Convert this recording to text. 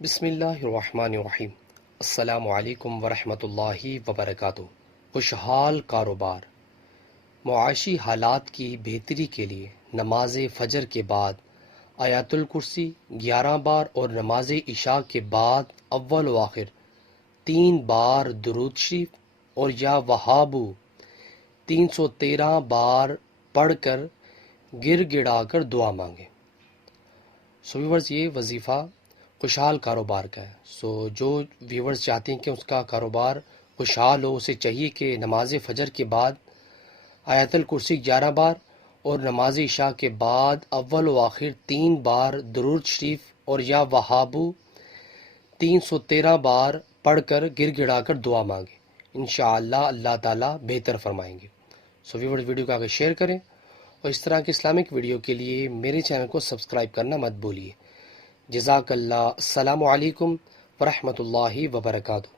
بسم اللہ الرحمن الرحیم۔ السلام علیکم ورحمۃ اللہ وبرکاتہ۔ خوشحال کاروبار۔ معاشی حالات کی بہتری کے لیے نماز فجر کے بعد آیت الکرسی 11 بار اور نماز عشاء کے بعد اول و آخر 3 بار درود شریف اور یا وہابو 313 بار پڑھ کر گر گڑا کر دعا مانگیں۔ ویورز، یہ وظیفہ خوشحال کاروبار کا ہے۔ جو ویورز چاہتے ہیں کہ اس کا کاروبار خوشحال ہو، اسے چاہیے کہ نماز فجر کے بعد آیت الکرسی 11 بار اور نماز عشاء کے بعد اول و آخر 3 بار درود شریف اور یا وہابو 313 بار پڑھ کر گر گڑا کر دعا مانگے۔ انشاءاللہ اللہ تعالیٰ بہتر فرمائیں گے۔ ویورز، ویڈیو کو آگے شیئر کریں اور اس طرح کے اسلامک ویڈیو کے لیے میرے چینل کو سبسکرائب کرنا مت بھولیے۔ جزاک اللہ۔ السلام علیکم ورحمۃ اللہ وبرکاتہ۔